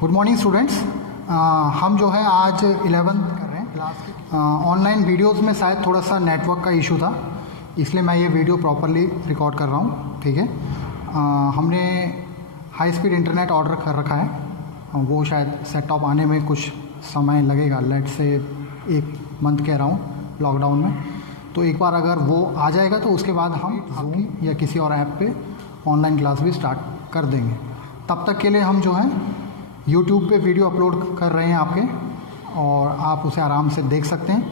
Good morning students. हम जो है आज 11th कर रहे हैं क्लास के। ऑनलाइन वीडियोस में शायद थोड़ा सा नेटवर्क का इशू था, इसलिए मैं ये वीडियो प्रॉपरली रिकॉर्ड कर रहा हूँ। ठीक है, हमने हाई स्पीड इंटरनेट ऑर्डर कर रखा है, वो शायद सेट टॉप आने में कुछ समय लगेगा, लेट से 1 मंथ कह रहा हूँ लॉकडाउन में। तो एक बार अगर वो आ जाएगा तो उसके बाद हम जूम या किसी और ऐप पे ऑनलाइन क्लास भी स्टार्ट कर देंगे। तब तक के लिए हम जो है यूट्यूब पे वीडियो अपलोड कर रहे हैं आपके, और आप उसे आराम से देख सकते हैं।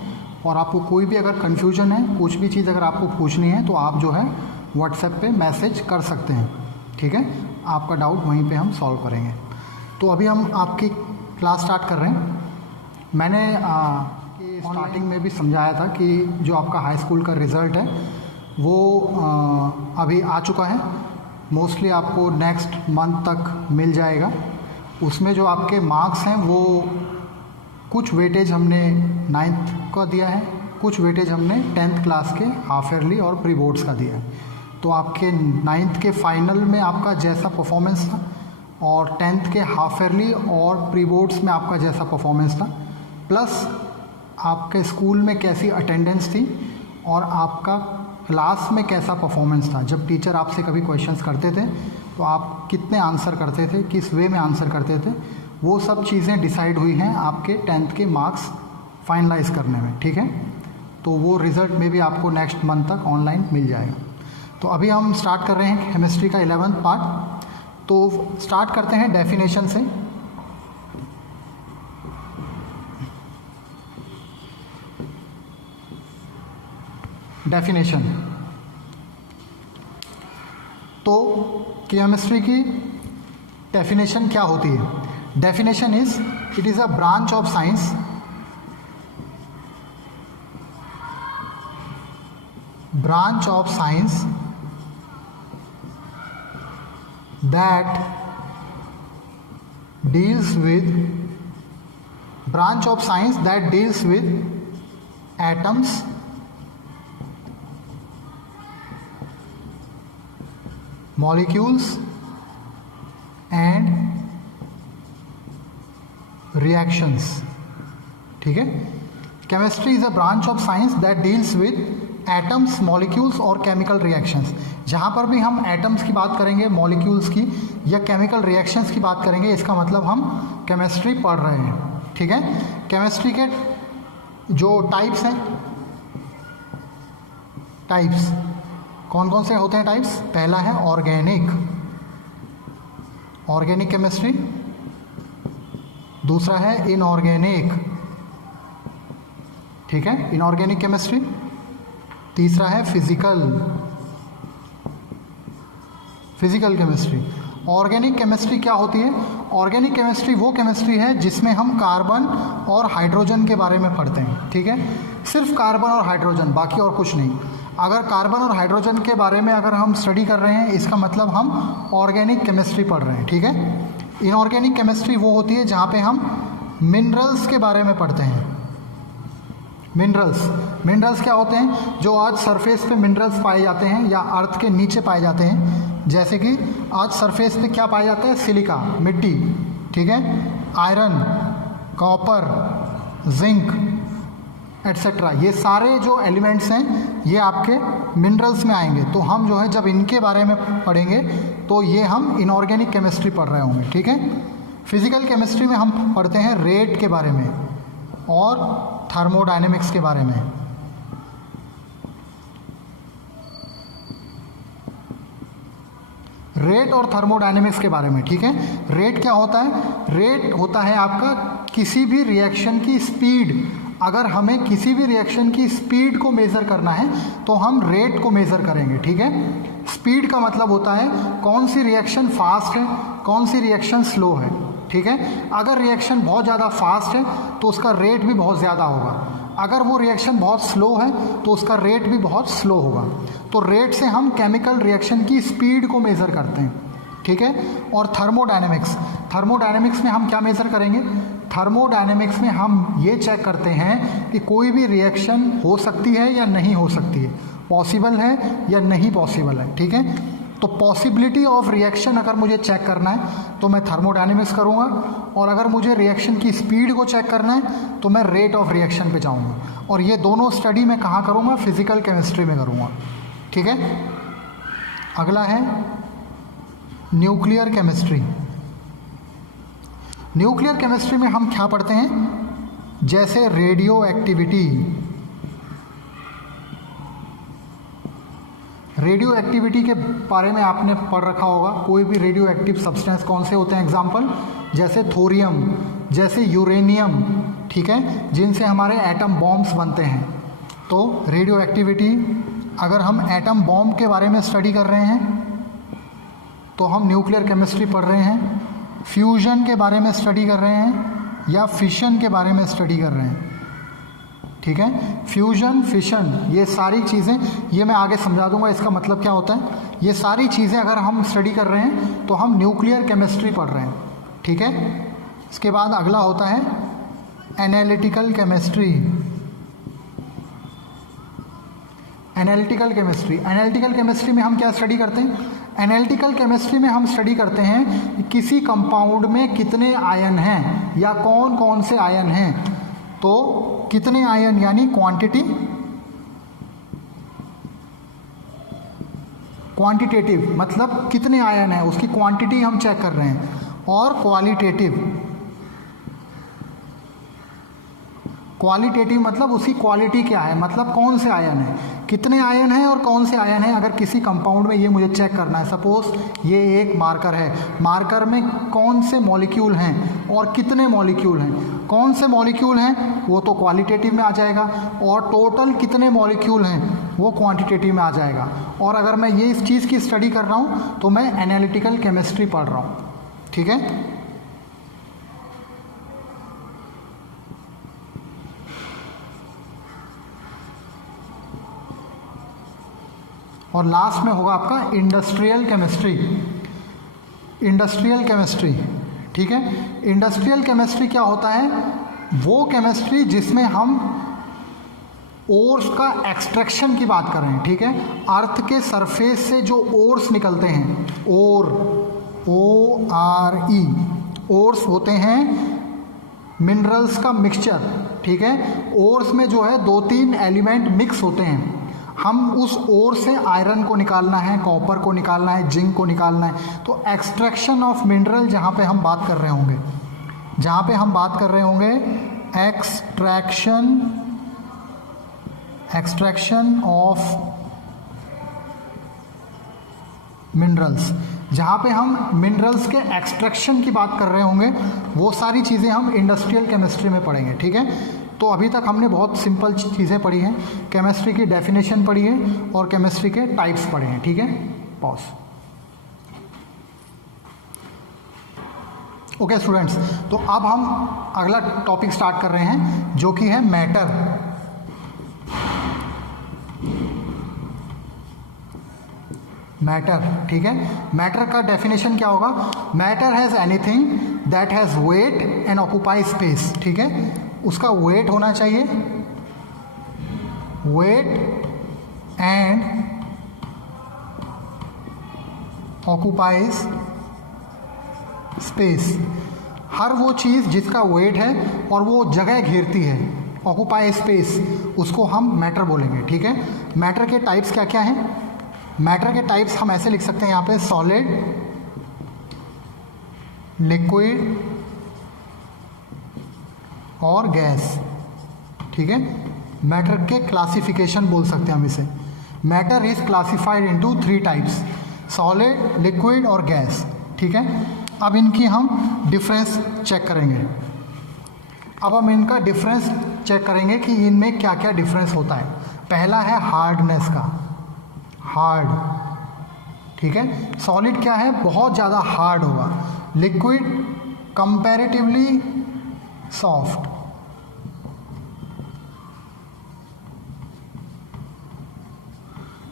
और आपको कोई भी अगर कन्फ्यूजन है, कुछ भी चीज़ अगर आपको पूछनी है तो आप जो है व्हाट्सएप पे मैसेज कर सकते हैं। ठीक है, आपका डाउट वहीं पे हम सॉल्व करेंगे। तो अभी हम आपकी क्लास स्टार्ट कर रहे हैं। मैंने स्टार्टिंग में भी समझाया था कि जो आपका हाई स्कूल का रिज़ल्ट है वो अभी आ चुका है, मोस्टली आपको नेक्स्ट मंथ तक मिल जाएगा। उसमें जो आपके मार्क्स हैं वो कुछ वेटेज हमने 9th का दिया है, कुछ वेटेज हमने 10th क्लास के हाफ ईयरली और प्री बोर्ड्स का दिया है। तो आपके 9th के फाइनल में आपका जैसा परफॉर्मेंस था और 10th के हाफ ईयरली और प्री बोर्ड्स में आपका जैसा परफॉर्मेंस था, प्लस आपके स्कूल में कैसी अटेंडेंस थी और आपका क्लास में कैसा परफॉर्मेंस था। जब टीचर आपसे कभी क्वेश्चंस करते थे तो आप कितने आंसर करते थे, किस वे में आंसर करते थे, वो सब चीज़ें डिसाइड हुई हैं आपके 10th के मार्क्स फाइनलाइज करने में। ठीक है, तो वो रिज़ल्ट में भी आपको नेक्स्ट मंथ तक ऑनलाइन मिल जाएगा। तो अभी हम स्टार्ट कर रहे हैं केमिस्ट्री का 11th पार्ट। तो स्टार्ट करते हैं डेफिनेशन से। डेफिनेशन तो केमिस्ट्री की डेफिनेशन क्या होती है? Definition is it is a branch of science that deals with atoms, molecules and reactions। ठीक है, chemistry is a branch of science that deals with atoms, molecules और केमिकल रिएक्शंस। जहाँ पर भी हम एटम्स की बात करेंगे, मॉलिक्यूल्स की या केमिकल रिएक्शंस की बात करेंगे, इसका मतलब हम केमिस्ट्री पढ़ रहे हैं। ठीक है, केमिस्ट्री के जो टाइप्स हैं, टाइप्स कौन कौन से होते हैं टाइप्स? पहला है ऑर्गेनिक केमिस्ट्री, दूसरा है इनऑर्गेनिक, ठीक है, इनऑर्गेनिक केमिस्ट्री, तीसरा है फिजिकल केमिस्ट्री। ऑर्गेनिक केमिस्ट्री क्या होती है? ऑर्गेनिक केमिस्ट्री वो केमिस्ट्री है जिसमें हम कार्बन और हाइड्रोजन के बारे में पढ़ते हैं। ठीक है, सिर्फ कार्बन और हाइड्रोजन, बाकी और कुछ नहीं। अगर कार्बन और हाइड्रोजन के बारे में अगर हम स्टडी कर रहे हैं, इसका मतलब हम ऑर्गेनिक केमिस्ट्री पढ़ रहे हैं। ठीक है, इनऑर्गेनिक केमिस्ट्री वो होती है जहाँ पे हम मिनरल्स के बारे में पढ़ते हैं। मिनरल्स क्या होते हैं? जो आज सरफेस पे मिनरल्स पाए जाते हैं या अर्थ के नीचे पाए जाते हैं। जैसे कि आज सरफेस पे क्या पाया जाता है? सिलिका, मिट्टी, ठीक है, आयरन, कॉपर, जिंक एट्सेट्रा। ये सारे जो एलिमेंट्स हैं ये आपके मिनरल्स में आएंगे। तो हम जो है जब इनके बारे में पढ़ेंगे तो ये हम इनऑर्गेनिक केमिस्ट्री पढ़ रहे होंगे। ठीक है, फिजिकल केमिस्ट्री में हम पढ़ते हैं रेट के बारे में और थर्मोडायनेमिक्स के बारे में। रेट और थर्मोडायनेमिक्स के बारे में। ठीक है, रेट क्या होता है? रेट होता है आपका किसी भी रिएक्शन की स्पीड। अगर हमें किसी भी रिएक्शन की स्पीड को मेज़र करना है तो हम रेट को मेज़र करेंगे। ठीक है, स्पीड का मतलब होता है कौन सी रिएक्शन फास्ट है, कौन सी रिएक्शन स्लो है। ठीक है, अगर रिएक्शन बहुत ज़्यादा फास्ट है तो उसका रेट भी बहुत ज़्यादा होगा, अगर वो रिएक्शन बहुत स्लो है तो उसका रेट भी बहुत स्लो होगा। तो रेट से हम केमिकल रिएक्शन की स्पीड को मेज़र करते हैं। ठीक है, और थर्मोडायनेमिक्स में हम क्या मेज़र करेंगे? थर्मोडायनेमिक्स में हम ये चेक करते हैं कि कोई भी रिएक्शन हो सकती है या नहीं हो सकती है, पॉसिबल है या नहीं पॉसिबल है। ठीक है, तो पॉसिबिलिटी ऑफ रिएक्शन अगर मुझे चेक करना है तो मैं थर्मोडायनेमिक्स करूँगा, और अगर मुझे रिएक्शन की स्पीड को चेक करना है तो मैं रेट ऑफ रिएक्शन पे जाऊँगा। और ये दोनों स्टडी मैं कहाँ करूँगा? फिजिकल केमिस्ट्री में करूँगा। ठीक है, अगला है न्यूक्लियर केमिस्ट्री। न्यूक्लियर केमिस्ट्री में हम क्या पढ़ते हैं? जैसे रेडियो एक्टिविटी, रेडियो एक्टिविटी के बारे में आपने पढ़ रखा होगा। कोई भी रेडियो एक्टिव सब्सटेंस कौन से होते हैं? एग्जाम्पल जैसे थोरियम, जैसे यूरेनियम, ठीक है, जिनसे हमारे एटम बॉम्ब्स बनते हैं। तो रेडियो एक्टिविटी, अगर हम एटम बॉम्ब के बारे में स्टडी कर रहे हैं तो हम न्यूक्लियर केमिस्ट्री पढ़ रहे हैं। फ्यूजन के बारे में स्टडी कर रहे हैं या फिशन के बारे में स्टडी कर रहे हैं। ठीक है, फ्यूजन, फिशन, ये सारी चीज़ें, ये मैं आगे समझा दूंगा इसका मतलब क्या होता है। ये सारी चीज़ें अगर हम स्टडी कर रहे हैं तो हम न्यूक्लियर केमिस्ट्री पढ़ रहे हैं। ठीक है, इसके बाद अगला होता है analytical chemistry. Analytical chemistry, analytical chemistry में हम क्या स्टडी करते हैं? एनालिटिकल केमिस्ट्री में हम स्टडी करते हैं कि किसी कंपाउंड में कितने आयन हैं या कौन कौन से आयन हैं। तो कितने आयन यानी क्वांटिटी, क्वांटिटेटिव मतलब कितने आयन हैं उसकी क्वांटिटी हम चेक कर रहे हैं, और क्वालिटेटिव, क्वालिटेटिव मतलब उसकी क्वालिटी क्या है, मतलब कौन से आयन है, कितने आयन हैं और कौन से आयन हैं। अगर किसी कंपाउंड में ये मुझे चेक करना है, सपोज ये एक मार्कर है, मार्कर में कौन से मॉलिक्यूल हैं और कितने मॉलिक्यूल हैं, कौन से मॉलिक्यूल हैं वो तो क्वालिटेटिव में आ जाएगा, और टोटल कितने मॉलिक्यूल हैं वो क्वांटिटेटिव में आ जाएगा। और अगर मैं ये इस चीज़ की स्टडी कर रहा हूँ तो मैं एनालिटिकल केमिस्ट्री पढ़ रहा हूँ। ठीक है, और लास्ट में होगा आपका इंडस्ट्रियल केमिस्ट्री। इंडस्ट्रियल केमिस्ट्री, ठीक है, इंडस्ट्रियल केमिस्ट्री क्या होता है? वो केमिस्ट्री जिसमें हम ओर्स का एक्सट्रैक्शन की बात कर रहे हैं। ठीक है, अर्थ के सरफेस से जो ओर्स निकलते हैं, ओर, ORE, ओर्स होते हैं मिनरल्स का मिक्सचर। ठीक है, ओर्स में जो है 2-3 एलिमेंट मिक्स होते हैं। हम उस ओर से आयरन को निकालना है, कॉपर को निकालना है, जिंक को निकालना है। तो एक्सट्रैक्शन ऑफ मिनरल जहाँ पे हम बात कर रहे होंगे, जहाँ पे हम बात कर रहे होंगे एक्सट्रैक्शन ऑफ मिनरल्स, जहाँ पे हम मिनरल्स के एक्सट्रैक्शन की बात कर रहे होंगे, वो सारी चीज़ें हम इंडस्ट्रियल केमिस्ट्री में पढ़ेंगे। ठीक है, तो अभी तक हमने बहुत सिंपल चीज़ें पढ़ी हैं, केमिस्ट्री की डेफिनेशन पढ़ी है और केमिस्ट्री के टाइप्स पढ़े हैं। ठीक है, पॉज। ओके स्टूडेंट्स, तो अब हम अगला टॉपिक स्टार्ट कर रहे हैं जो कि है मैटर। मैटर, ठीक है, मैटर का डेफिनेशन क्या होगा? Matter has anything that has wait and occupy space. ठीक है, उसका वेट होना चाहिए, वेट एंड ऑक्यूपाइज स्पेस। हर वो चीज़ जिसका वेट है और वो जगह घेरती है, ऑक्यूपाई स्पेस, उसको हम मैटर बोलेंगे। ठीक है, मैटर के टाइप्स क्या क्या हैं? मैटर के टाइप्स हम ऐसे लिख सकते हैं यहाँ पे, सॉलिड, लिक्विड और गैस। ठीक है, मैटर के क्लासिफिकेशन बोल सकते हैं हम इसे। Matter is classified into 3 types, solid, liquid और गैस। ठीक है, अब इनकी हम डिफरेंस चेक करेंगे। अब हम इनका डिफरेंस चेक करेंगे कि इनमें क्या क्या डिफरेंस होता है। पहला है हार्डनेस का, हार्ड। ठीक है, सॉलिड क्या है? बहुत ज़्यादा हार्ड होगा। Liquid comparatively soft,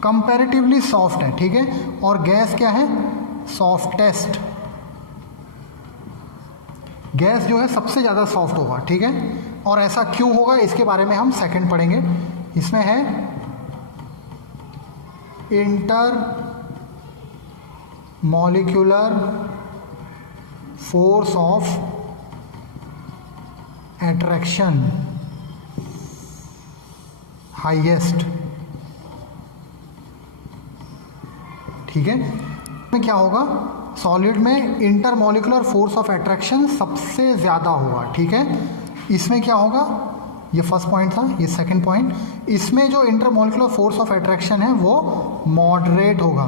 comparatively soft है। ठीक है, और गैस क्या है? सॉफ्टेस्ट। गैस जो है सबसे ज़्यादा सॉफ्ट होगा। ठीक है, और ऐसा क्यों होगा इसके बारे में हम सेकंड पढ़ेंगे। इसमें है molecular force of attraction highest, ठीक है। में क्या होगा, सॉलिड में इंटरमॉलिक्यूलर फोर्स ऑफ एट्रैक्शन सबसे ज़्यादा होगा, ठीक है। इसमें क्या होगा, ये फर्स्ट पॉइंट था, ये सेकंड पॉइंट, इसमें जो इंटरमॉलिक्यूलर फोर्स ऑफ एट्रैक्शन है वो मॉडरेट होगा।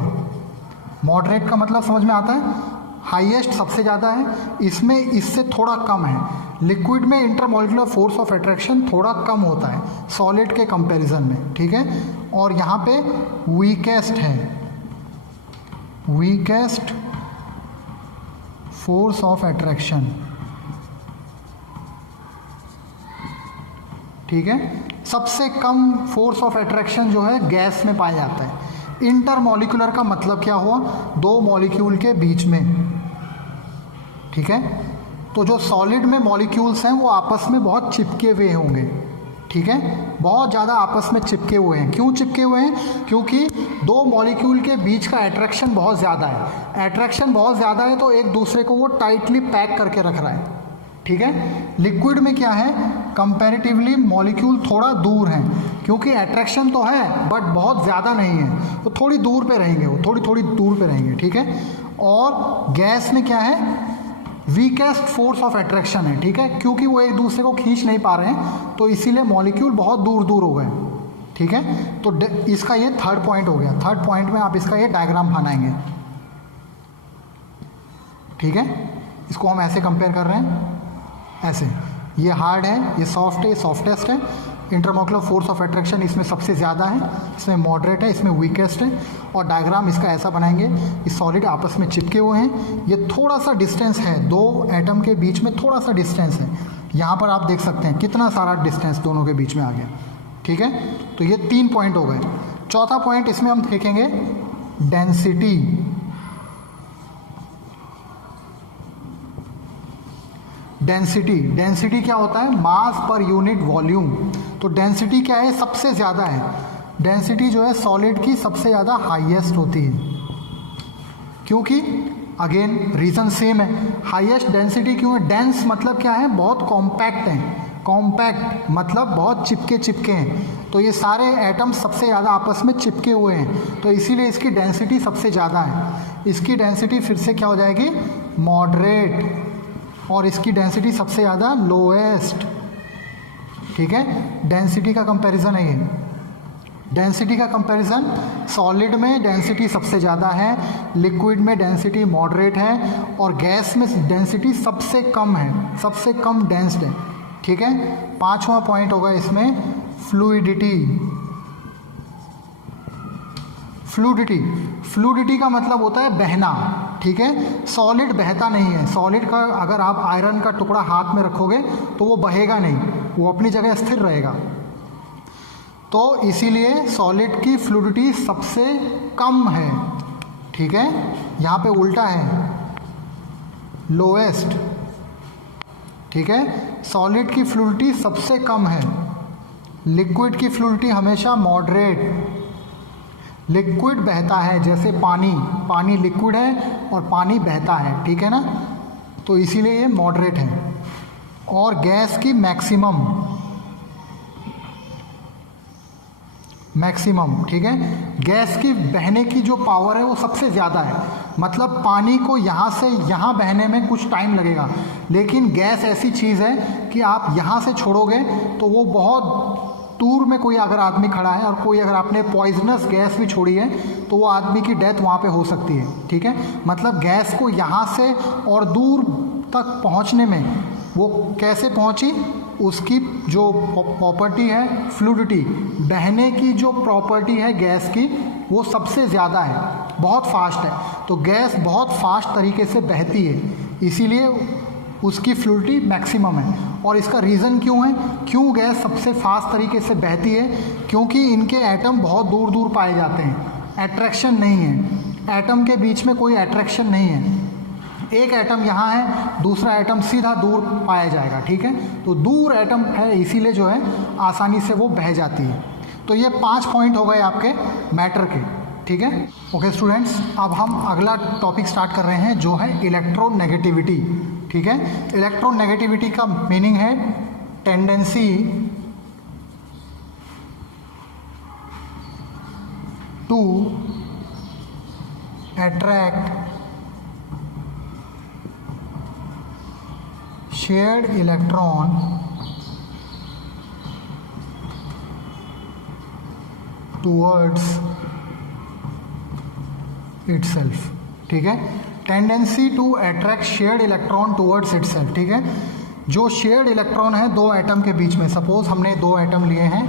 मॉडरेट का मतलब समझ में आता है, हाईएस्ट सबसे ज़्यादा है, इसमें इससे थोड़ा कम है। लिक्विड में इंटरमॉलिक्यूलर फोर्स ऑफ एट्रैक्शन थोड़ा कम होता है सॉलिड के कंपैरिजन में, ठीक है। और यहाँ पे वीकेस्ट है, वीकेस्ट फोर्स ऑफ एट्रैक्शन, ठीक है। सबसे कम फोर्स ऑफ एट्रैक्शन जो है गैस में पाया जाता है। इंटरमॉलिक्यूलर का मतलब क्या हुआ, दो मॉलिक्यूल के बीच में, ठीक है। तो जो सॉलिड में मॉलिक्यूल्स हैं वो आपस में बहुत चिपके हुए होंगे, ठीक है, बहुत ज़्यादा आपस में चिपके हुए हैं। क्यों चिपके हुए हैं, क्योंकि दो मॉलिक्यूल के बीच का एट्रैक्शन बहुत ज़्यादा है। एट्रैक्शन बहुत ज़्यादा है तो एक दूसरे को वो टाइटली पैक करके रख रहा है, ठीक है। लिक्विड में क्या है, कंपैरेटिवली मॉलिक्यूल थोड़ा दूर हैं, क्योंकि एट्रैक्शन तो है बट बहुत ज़्यादा नहीं है, वो थोड़ी दूर पे रहेंगे, वो थोड़ी थोड़ी दूर पे रहेंगे, ठीक है। और गैस में क्या है, वीकेस्ट फोर्स ऑफ एट्रैक्शन है, ठीक है, क्योंकि वो एक दूसरे को खींच नहीं पा रहे हैं तो इसीलिए मॉलिक्यूल बहुत दूर दूर हो गए, ठीक है। तो इसका ये थर्ड पॉइंट हो गया। थर्ड पॉइंट में आप इसका ये डायग्राम बनाएंगे, ठीक है। इसको हम ऐसे कंपेयर कर रहे हैं, ऐसे, ये हार्ड है, ये सॉफ्ट है, ये सॉफ्टेस्ट है। इंटरमॉलिक्यूलर फोर्स ऑफ एट्रैक्शन इसमें सबसे ज़्यादा है, इसमें मॉडरेट है, इसमें वीकेस्ट है। और डायग्राम इसका ऐसा बनाएंगे, ये सॉलिड आपस में चिपके हुए हैं, ये थोड़ा सा डिस्टेंस है, दो एटम के बीच में थोड़ा सा डिस्टेंस है। यहाँ पर आप देख सकते हैं कितना सारा डिस्टेंस दोनों के बीच में आ गया, ठीक है। तो ये 3 पॉइंट हो गए। चौथा पॉइंट इसमें हम देखेंगे डेंसिटी। डेंसिटी, डेंसिटी क्या होता है, मास पर यूनिट वॉल्यूम। तो डेंसिटी क्या है, सबसे ज़्यादा है। डेंसिटी जो है सॉलिड की सबसे ज़्यादा हाईएस्ट होती है, क्योंकि अगेन रीज़न सेम है। हाईएस्ट डेंसिटी क्यों है, डेंस मतलब क्या है, बहुत कॉम्पैक्ट है। कॉम्पैक्ट मतलब बहुत चिपके चिपके हैं, तो ये सारे एटम्स सबसे ज़्यादा आपस में चिपके हुए हैं, तो इसीलिए इसकी डेंसिटी सबसे ज़्यादा है। इसकी डेंसिटी फिर से क्या हो जाएगी, मॉडरेट, और इसकी डेंसिटी सबसे ज़्यादा लोएस्ट, ठीक है। डेंसिटी का कंपैरिजन है ये, डेंसिटी का कंपैरिजन, सॉलिड में डेंसिटी सबसे ज़्यादा है, लिक्विड में डेंसिटी मॉडरेट है, और गैस में डेंसिटी सबसे कम है, सबसे कम डेंस्ड है, ठीक है। पांचवा पॉइंट होगा इसमें फ्लूइडिटी। फ्लूइडिटी, फ्लूइडिटी का मतलब होता है बहना, ठीक है। सॉलिड बहता नहीं है। सॉलिड का अगर आप आयरन का टुकड़ा हाथ में रखोगे तो वो बहेगा नहीं, वो अपनी जगह स्थिर रहेगा। तो इसीलिए सॉलिड की फ्लूइडिटी सबसे कम है, ठीक है। यहाँ पे उल्टा है, लोएस्ट, ठीक है। सॉलिड की फ्लूइडिटी सबसे कम है, लिक्विड की फ्लूइडिटी हमेशा मॉडरेट। लिक्विड बहता है, जैसे पानी, पानी लिक्विड है और पानी बहता है, ठीक है ना, तो इसीलिए ये मॉडरेट है। और गैस की मैक्सिमम, मैक्सिमम, ठीक है। गैस की बहने की जो पावर है वो सबसे ज़्यादा है, मतलब पानी को यहाँ से यहाँ बहने में कुछ टाइम लगेगा, लेकिन गैस ऐसी चीज़ है कि आप यहाँ से छोड़ोगे तो वो बहुत दूर में, कोई अगर आदमी खड़ा है और कोई अगर आपने पॉइजनस गैस भी छोड़ी है तो वो आदमी की डेथ वहाँ पे हो सकती है, ठीक है। मतलब गैस को यहाँ से और दूर तक पहुँचने में वो कैसे पहुँची, उसकी जो प्रॉपर्टी है फ्लूइडिटी, बहने की जो प्रॉपर्टी है गैस की वो सबसे ज़्यादा है, बहुत फास्ट है। तो गैस बहुत फास्ट तरीके से बहती है, इसीलिए उसकी फ्लूइडिटी मैक्सिमम है। और इसका रीज़न क्यों है, क्यों गैस सबसे फास्ट तरीके से बहती है, क्योंकि इनके एटम बहुत दूर दूर पाए जाते हैं, एट्रैक्शन नहीं है, एटम के बीच में कोई एट्रैक्शन नहीं है। एक एटम यहाँ है, दूसरा एटम सीधा दूर पाया जाएगा, ठीक है। तो दूर एटम है, इसीलिए जो है आसानी से वो बह जाती है। तो ये 5 पॉइंट हो गए आपके मैटर के, ठीक है। ओके स्टूडेंट्स, अब हम अगला टॉपिक स्टार्ट कर रहे हैं जो है इलेक्ट्रोनेगेटिविटी। ठीक है, इलेक्ट्रोनेगेटिविटी का मीनिंग है tendency to attract shared electron towards itself। ठीक है, tendency to attract shared electron towards itself. ठीक है, जो शेयर्ड इलेक्ट्रॉन है दो एटम के बीच में, सपोज हमने दो एटम लिए हैं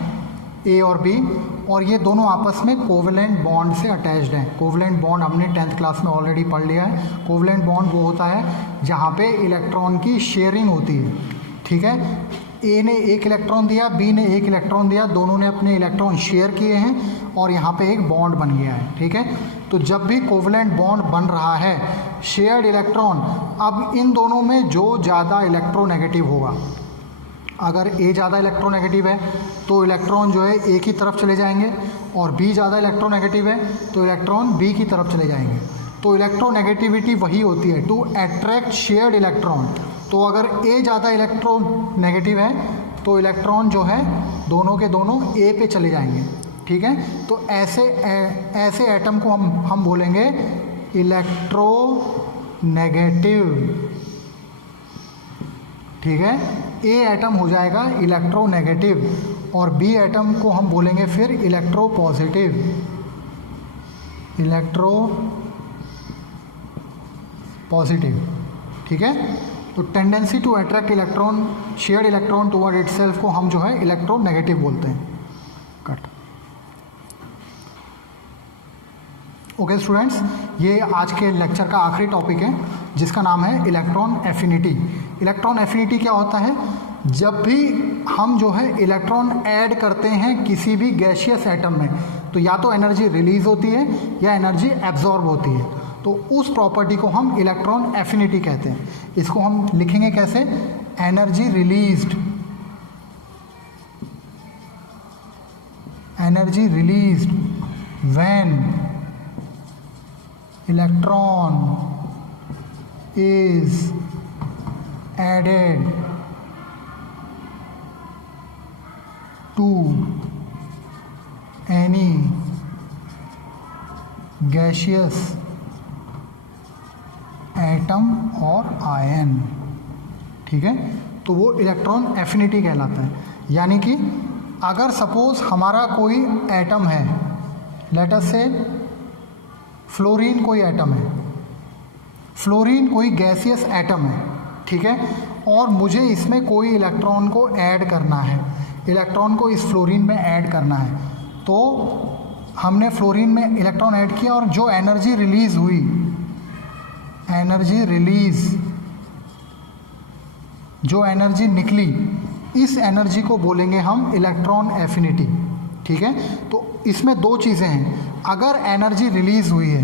ए और बी, और ये दोनों आपस में कोवेलेंट बॉन्ड से अटैच्ड हैं। कोवेलेंट बॉन्ड हमने 10th क्लास में ऑलरेडी पढ़ लिया है। कोवेलेंट बॉन्ड वो होता है जहाँ पे इलेक्ट्रॉन की शेयरिंग होती है। ठीक है, ए ने एक इलेक्ट्रॉन दिया, बी ने एक इलेक्ट्रॉन दिया, दोनों ने अपने इलेक्ट्रॉन शेयर किए हैं और यहाँ पे एक बॉन्ड बन गया है। ठीक है, तो जब भी कोवेलेंट बॉन्ड बन रहा है शेयर्ड इलेक्ट्रॉन, अब इन दोनों में जो ज़्यादा इलेक्ट्रोनेगेटिव होगा, अगर ए ज़्यादा इलेक्ट्रोनेगेटिव है तो इलेक्ट्रॉन जो है ए की तरफ चले जाएंगे, और बी ज़्यादा इलेक्ट्रोनेगेटिव है तो इलेक्ट्रॉन बी की तरफ चले जाएंगे। तो इलेक्ट्रोनेगेटिविटी वही होती है, टू अट्रैक्ट शेयर्ड इलेक्ट्रॉन। तो अगर ए ज़्यादा इलेक्ट्रोनेगेटिव है तो इलेक्ट्रॉन जो है दोनों के दोनों ए पे चले जाएंगे। ठीक है, तो ऐसे एटम को हम बोलेंगे इलेक्ट्रोनेगेटिव। ठीक है, ए एटम हो जाएगा इलेक्ट्रोनेगेटिव और बी एटम को हम बोलेंगे फिर इलेक्ट्रोपॉजिटिव। इलेक्ट्रोपॉजिटिव। ठीक है, तो tendency to attract electron shared electron toward itself को हम जो है इलेक्ट्रोनेगेटिव बोलते हैं। कट। ओके स्टूडेंट्स, ये आज के लेक्चर का आखिरी टॉपिक है जिसका नाम है इलेक्ट्रॉन एफिनिटी। इलेक्ट्रॉन एफिनिटी क्या होता है? जब भी हम जो है इलेक्ट्रॉन ऐड करते हैं किसी भी गैसियस एटम में, तो या तो एनर्जी रिलीज होती है या एनर्जी एब्जॉर्ब होती है। तो उस प्रॉपर्टी को हम इलेक्ट्रॉन एफिनिटी कहते हैं। इसको हम लिखेंगे कैसे? Energy released, energy released when electron is added to any gaseous atom or ion। ठीक है, तो वो इलेक्ट्रॉन एफिनिटी कहलाता है। यानी कि अगर सपोज हमारा कोई एटम है, लेट अस से फ्लोरीन कोई एटम है, फ्लोरीन कोई गैसियस एटम है। ठीक है, और मुझे इसमें कोई इलेक्ट्रॉन को ऐड करना है, इलेक्ट्रॉन को इस फ्लोरीन में ऐड करना है। तो हमने फ्लोरीन में इलेक्ट्रॉन ऐड किया और जो एनर्जी रिलीज हुई, एनर्जी रिलीज, जो एनर्जी निकली, इस एनर्जी को बोलेंगे हम इलेक्ट्रॉन एफिनिटी। ठीक है, तो इसमें दो चीज़ें हैं। अगर एनर्जी रिलीज हुई है,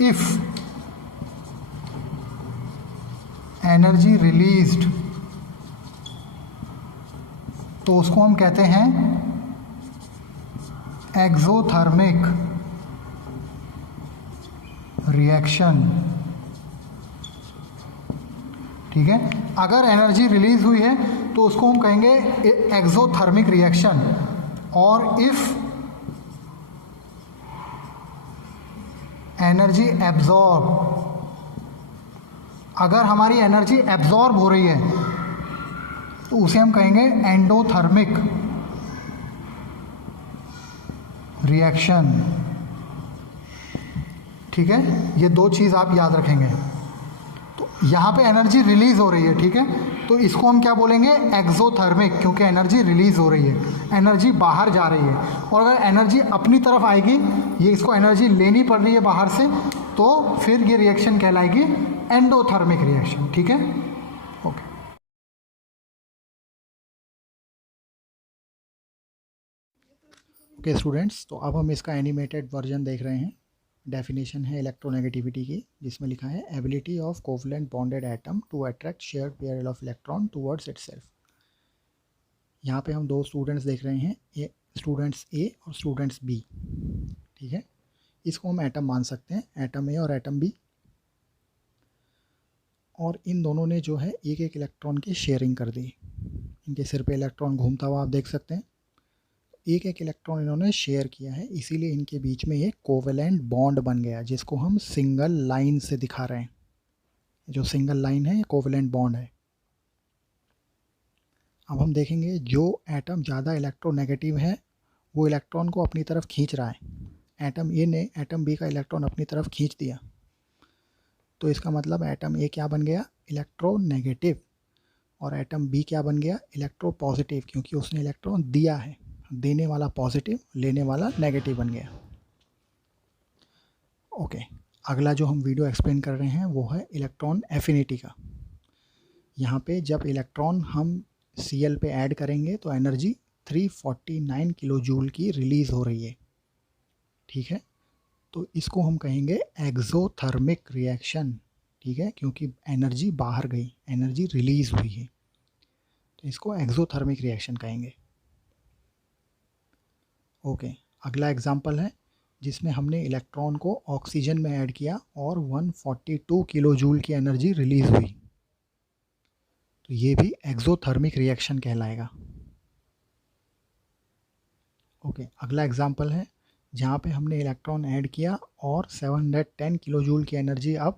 इफ एनर्जी रिलीज्ड, तो उसको हम कहते हैं एक्सोथर्मिक रिएक्शन। ठीक है, अगर एनर्जी रिलीज हुई है तो उसको हम कहेंगे एक्सोथर्मिक रिएक्शन। और इफ एनर्जी एब्जॉर्ब, अगर हमारी एनर्जी एब्जॉर्ब हो रही है तो उसे हम कहेंगे एंडोथर्मिक रिएक्शन। ठीक है, ये दो चीज़ आप याद रखेंगे। तो यहाँ पे एनर्जी रिलीज हो रही है, ठीक है, तो इसको हम क्या बोलेंगे? एक्सोथर्मिक, क्योंकि एनर्जी रिलीज हो रही है, एनर्जी बाहर जा रही है। और अगर एनर्जी अपनी तरफ आएगी, ये इसको एनर्जी लेनी पड़ रही है बाहर से, तो फिर ये रिएक्शन कहलाएगी एंडोथर्मिक रिएक्शन। ठीक है, ओके। ओके स्टूडेंट्स, तो अब हम इसका एनिमेटेड वर्जन देख रहे हैं। डेफिनेशन है इलेक्ट्रोनेगेटिविटी की, जिसमें लिखा है ability of covalent bonded atom to attract shared pair of electron towards itself. यहाँ पे हम दो स्टूडेंट्स देख रहे हैं, स्टूडेंट्स ए और स्टूडेंट्स बी। ठीक है, इसको हम एटम मान सकते हैं, एटम ए और एटम बी। और इन दोनों ने जो है एक एक इलेक्ट्रॉन की शेयरिंग कर दी। इनके सिर पे इलेक्ट्रॉन घूमता हुआ आप देख सकते हैं। एक एक इलेक्ट्रॉन इन्होंने शेयर किया है, इसीलिए इनके बीच में एक कोवेलेंट बॉन्ड बन गया, जिसको हम सिंगल लाइन से दिखा रहे हैं। जो सिंगल लाइन है ये कोवेलेंट बॉन्ड है। अब हम देखेंगे जो एटम ज़्यादा इलेक्ट्रोनेगेटिव है वो इलेक्ट्रॉन को अपनी तरफ खींच रहा है। एटम ए ने एटम बी का इलेक्ट्रॉन अपनी तरफ खींच दिया, तो इसका मतलब एटम ए क्या बन गया, इलेक्ट्रोनेगेटिव, और एटम बी क्या बन गया, इलेक्ट्रोपॉजिटिव, क्योंकि उसने इलेक्ट्रॉन दिया है। देने वाला पॉजिटिव, लेने वाला नेगेटिव बन गया। ओके, अगला जो हम वीडियो एक्सप्लेन कर रहे हैं वो है इलेक्ट्रॉन एफिनिटी का। यहाँ पे जब इलेक्ट्रॉन हम Cl पे ऐड करेंगे तो एनर्जी 349 किलो जूल की रिलीज़ हो रही है। ठीक है, तो इसको हम कहेंगे एक्सोथर्मिक रिएक्शन। ठीक है, क्योंकि एनर्जी बाहर गई, एनर्जी रिलीज़ हुई है, तो इसको एक्सोथर्मिक रिएक्शन कहेंगे। ओके, अगला एग्जांपल है जिसमें हमने इलेक्ट्रॉन को ऑक्सीजन में ऐड किया और 142 किलो जूल की एनर्जी रिलीज़ हुई, तो ये भी एक्सोथर्मिक रिएक्शन कहलाएगा। ओके, अगला एग्जांपल है जहाँ पे हमने इलेक्ट्रॉन ऐड किया और 710 किलो जूल की एनर्जी अब